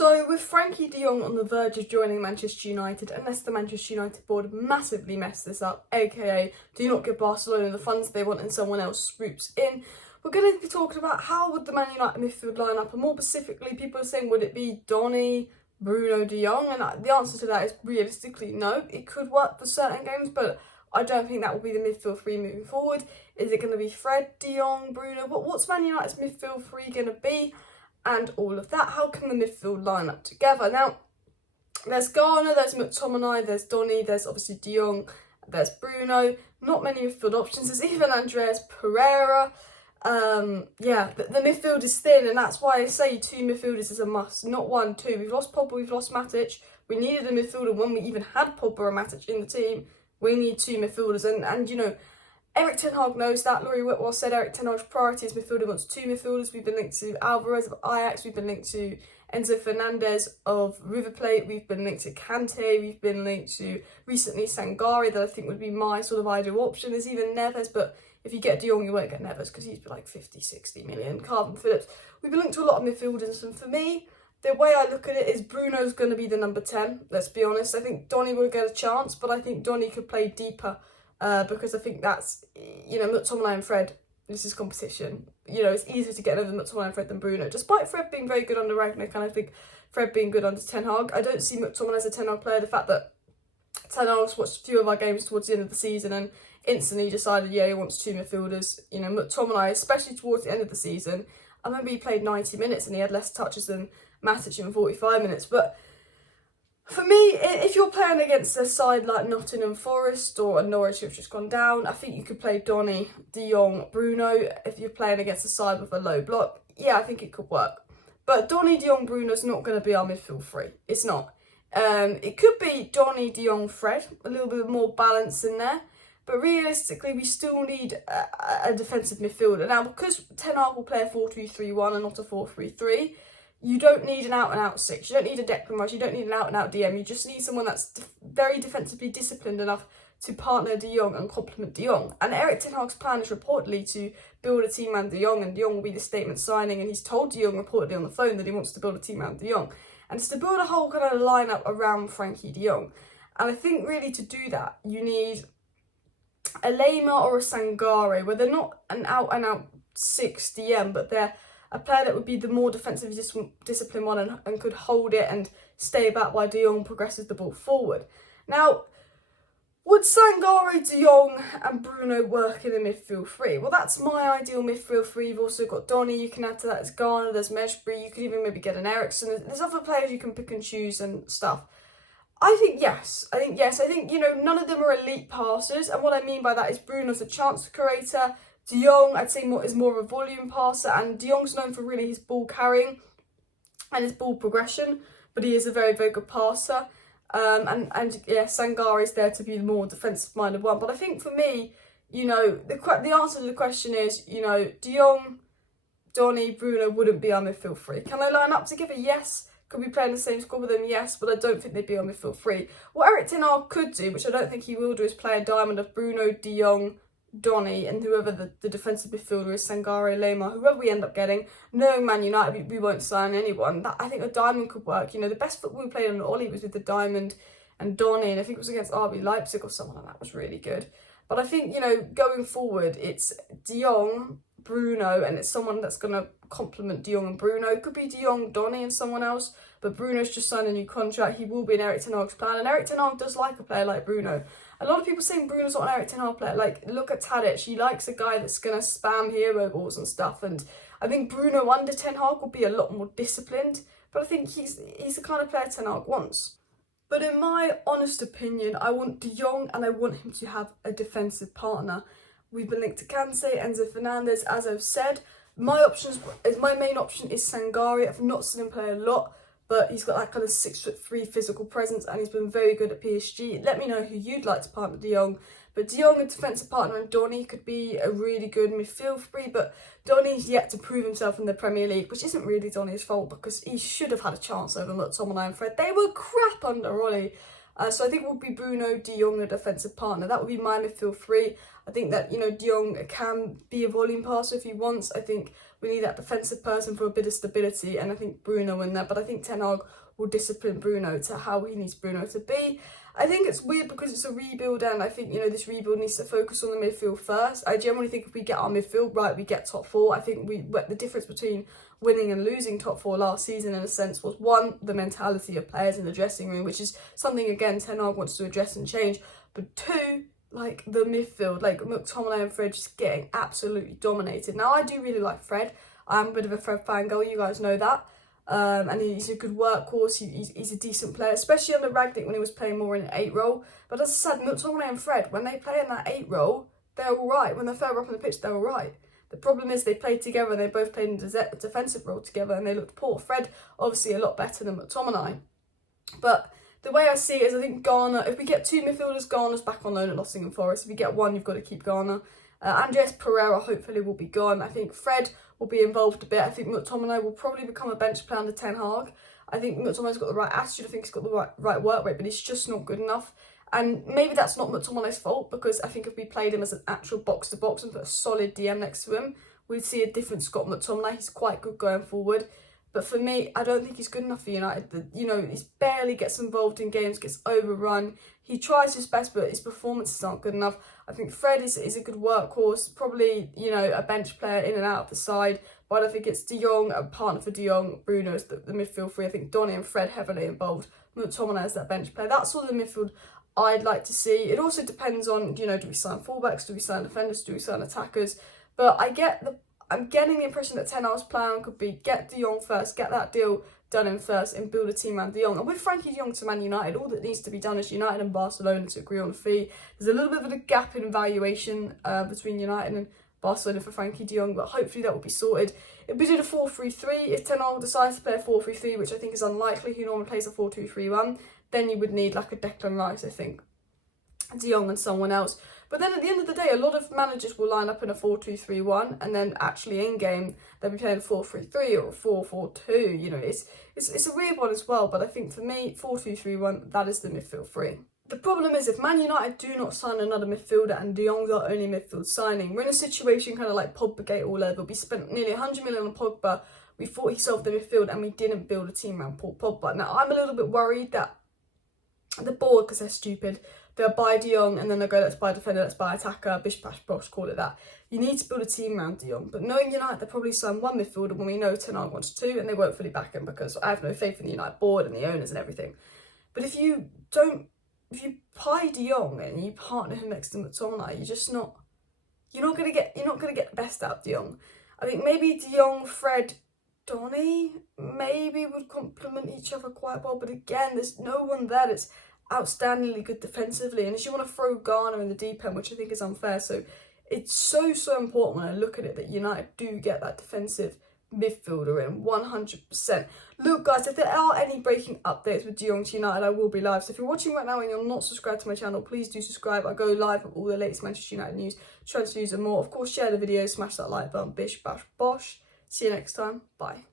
So with Frenkie de Jong on the verge of joining Manchester United, unless the Manchester United board massively mess this up, aka do not give Barcelona the funds they want and someone else swoops in, we're going to be talking about how would the Man United midfield line up, and more specifically people are saying would it be Donny, Bruno, de Jong, and the answer to that is realistically no. It could work for certain games, but I don't think that will be the midfield three moving forward. Is it going to be Fred, de Jong, Bruno? What's Man United's midfield three going to be? And all of that. How can the midfield line up together? Now, there's Garner, there's McTominay, there's Donny, there's obviously de Jong, there's Bruno. Not many midfield options. There's even Andreas Pereira. Yeah, the midfield is thin, and that's why I say two midfielders is a must, not one, two. We've lost Pogba, we've lost Matic. We needed a midfielder when we even had Pogba and Matic in the team. We need two midfielders, and you know, Erik Ten Hag knows that. Laurie Whitwell said Erik Ten Hag's priority is midfielder, wants two midfielders. We've been linked to Alvarez of Ajax, we've been linked to Enzo Fernandez of River Plate, we've been linked to Kante, we've been linked to recently Sangare, that I think would be my sort of ideal option. There's even Neves, but if you get de Jong, you won't get Neves because he's like 50, 60 million. Calvin Phillips. We've been linked to a lot of midfielders, and for me, the way I look at it is Bruno's going to be the number 10, let's be honest. I think Donny will get a chance, but I think Donny could play deeper because I think that's, you know, McTominay and Fred, this is competition. You know, it's easier to get over McTominay and Fred than Bruno. Despite Fred being very good under Ragnick, and I think Fred being good under Ten Hag, I don't see McTominay as a Ten Hag player. The fact that Ten Hag's watched a few of our games towards the end of the season and instantly decided, yeah, he wants two midfielders. You know, McTominay, especially towards the end of the season, I remember he played 90 minutes and he had less touches than Matic in 45 minutes. But for me, if you're playing against a side like Nottingham Forest or a Norwich who've just gone down, I think you could play Donny, de Jong, Bruno. If you're playing against a side with a low block, yeah, I think it could work. But Donny, de Jong, Bruno's not going to be our midfield three. It's not. It could be Donny, de Jong, Fred, a little bit more balance in there. But realistically, we still need a defensive midfielder. Now, because Ten Hag will play a 4-2-3-1 and not a 4-3-3, you don't need an out-and-out six. You don't need a Declan Rice. You don't need an out-and-out DM. You just need someone that's very defensively disciplined enough to partner de Jong and complement de Jong. And Erik Ten Hag's plan is reportedly to build a team around de Jong, and de Jong will be the statement signing. And he's told de Jong reportedly on the phone that he wants to build a team around de Jong. And it's to build a whole kind of lineup around Frenkie de Jong. And I think really to do that, you need a Lema or a Sangare, where they're not an out-and-out 6 DM, but they're a player that would be the more defensively disciplined one and could hold it and stay back while de Jong progresses the ball forward. Now, would Sangare, de Jong and Bruno work in a midfield three? Well, that's my ideal midfield three. You've also got Donny, you can add to that as Garner, there's Meshbury, you could even maybe get an Ericsson. There's other players you can pick and choose and stuff. I think yes. I think, you know, none of them are elite passers. And what I mean by that is Bruno's a chance creator. De Jong, I'd say is more of a volume passer. And de Jong's known for really his ball carrying and his ball progression. But he is a very, very good passer. And yeah, Sangare is there to be the more defensive-minded one. But I think for me, you know, the answer to the question is, you know, de Jong, Donny, Bruno wouldn't be our midfield three. Can they line up together? Yes. Could we play in the same squad with them? Yes, but I don't think they'd be on midfield three. What Erik Ten Hag could do, which I don't think he will do, is play a diamond of Bruno, de Jong, Donny, and whoever the defensive midfielder is, Sangare, Lema, whoever we end up getting. Knowing Man United, we won't sign anyone. I think a diamond could work. You know, the best football we played on Ollie was with the diamond and Donny, and I think it was against RB Leipzig or someone, and that was really good. But I think, you know, going forward, it's de Jong, Bruno, and it's someone that's going to complement de Jong and Bruno. It could be de Jong, Donny, and someone else, but Bruno's just signed a new contract. He will be in Erik Ten Hag's plan, and Erik Ten Hag does like a player like Bruno. A lot of people saying Bruno's not an Erik Ten Hag player. Like, look at Tadic. He likes a guy that's going to spam hero balls and stuff, and I think Bruno under Ten Hag will be a lot more disciplined, but I think he's the kind of player Ten Hag wants. But in my honest opinion, I want de Jong and I want him to have a defensive partner. We've been linked to Kante, Enzo Fernandez, as I've said. My main option is Sangare. I've not seen him play a lot, but he's got that kind of 6'3" physical presence and he's been very good at PSG. Let me know who you'd like to partner de Jong. But de Jong, a defensive partner, and Donny could be a really good midfield three, but Donny's yet to prove himself in the Premier League, which isn't really Donny's fault because he should have had a chance over McTominay and Fred. They were crap under Ollie. So I think it would be Bruno, de Jong, a defensive partner. That would be my midfield three. I think that, you know, de Jong can be a volume passer if he wants. I think We need that defensive person for a bit of stability, and I think Bruno in there. But I think Ten Hag will discipline Bruno to how he needs Bruno to be. I think it's weird because it's a rebuild, and I think, you know, this rebuild needs to focus on the midfield first. I generally think if we get our midfield right, we get top four. I think the difference between winning and losing top four last season, in a sense, was one, the mentality of players in the dressing room, which is something, again, Ten Hag wants to address and change. But two, like the midfield, like McTominay and Fred just getting absolutely dominated. Now, I do really like Fred. I'm a bit of a Fred fangirl, you guys know that. And he's a good workhorse, he's a decent player, especially under Ragnick when he was playing more in an 8 role. But as I said, McTominay and Fred, when they play in that 8 role, they're alright. When they're further up on the pitch, they're alright. The problem is they played together, they both played in the defensive role together, and they looked poor. Fred, obviously, a lot better than McTominay. But the way I see it is, I think Garner, if we get 2 midfielders, Garner's back on loan at Nottingham Forest. If you get 1, you've got to keep Garner. Andreas Pereira hopefully will be gone. I think Fred will be involved a bit. I think McTominay will probably become a bench player under Ten Hag. I think McTominay's got the right attitude. I think he's got the right work rate, but he's just not good enough. And maybe that's not McTominay's fault, because I think if we played him as an actual box-to-box and put a solid DM next to him, we'd see a different Scott McTominay. He's quite good going forward. But for me, I don't think he's good enough for United. You know, he barely gets involved in games, gets overrun. He tries his best, but his performances aren't good enough. I think Fred is a good workhorse, probably, you know, a bench player in and out of the side. But I think it's De Jong, a partner for De Jong. Bruno is the midfield three. I think Donny and Fred heavily involved. McTominay is that bench player. That's all the midfield I'd like to see. It also depends on, you know, do we sign fullbacks? Do we sign defenders? Do we sign attackers? But I'm getting the impression that Ten Hag's plan could be get De Jong first, get that deal done in first, and build a team around De Jong. And with FRENKIE De Jong to Man United, all that needs to be done is United and Barcelona to agree on a fee. There's a little bit of a gap in valuation between United and Barcelona for FRENKIE De Jong, but hopefully that will be sorted. If we did a 4-3-3, if Ten Hag decides to play a 4-3-3, which I think is unlikely, he normally plays a 4-2-3-1, then you would need like a Declan Rice, I think, De Jong and someone else. But then at the end of the day, a lot of managers will line up in a 4-2-3-1, and then actually in game they'll be playing a 4-3-3 or a 4-4-2. You know, it's a weird one as well. But I think for me, 4-2-3-1, that is the midfield three. The problem is, if Man United do not sign another midfielder and De Jong's our only midfield signing, we're in a situation kind of like Pogba all over. We spent nearly 100 million on Pogba. We thought he solved the midfield, and we didn't build a team around Paul Pogba. Now I'm a little bit worried that the board, because they're stupid, they'll buy De Jong and then they'll go, let's buy a defender, let's buy an attacker, bish bash bosh, call it that. You need to build a team around De Jong. But knowing United, they'll probably sign one midfielder when we know Ten Hag wants 2, and they won't fully back him, because I have no faith in the United board and the owners and everything. But if you buy De Jong and you partner him next to McTominay, you're not gonna get the best out of De Jong. I think maybe De Jong, Fred, Donny maybe would complement each other quite well, but again, there's no one there that's outstandingly good defensively, and as you want to throw Garner in the deep end, which I think is unfair. So it's so important when I look at it that United do get that defensive midfielder in 100%. Look guys, if there are any breaking updates with De Jong to United, I will be live. So if you're watching right now and you're not subscribed to my channel, please do subscribe. I go live with all the latest Manchester United news, transfer news and more. Of course, share the video, smash that like button, bish bash bosh. See you next time. Bye.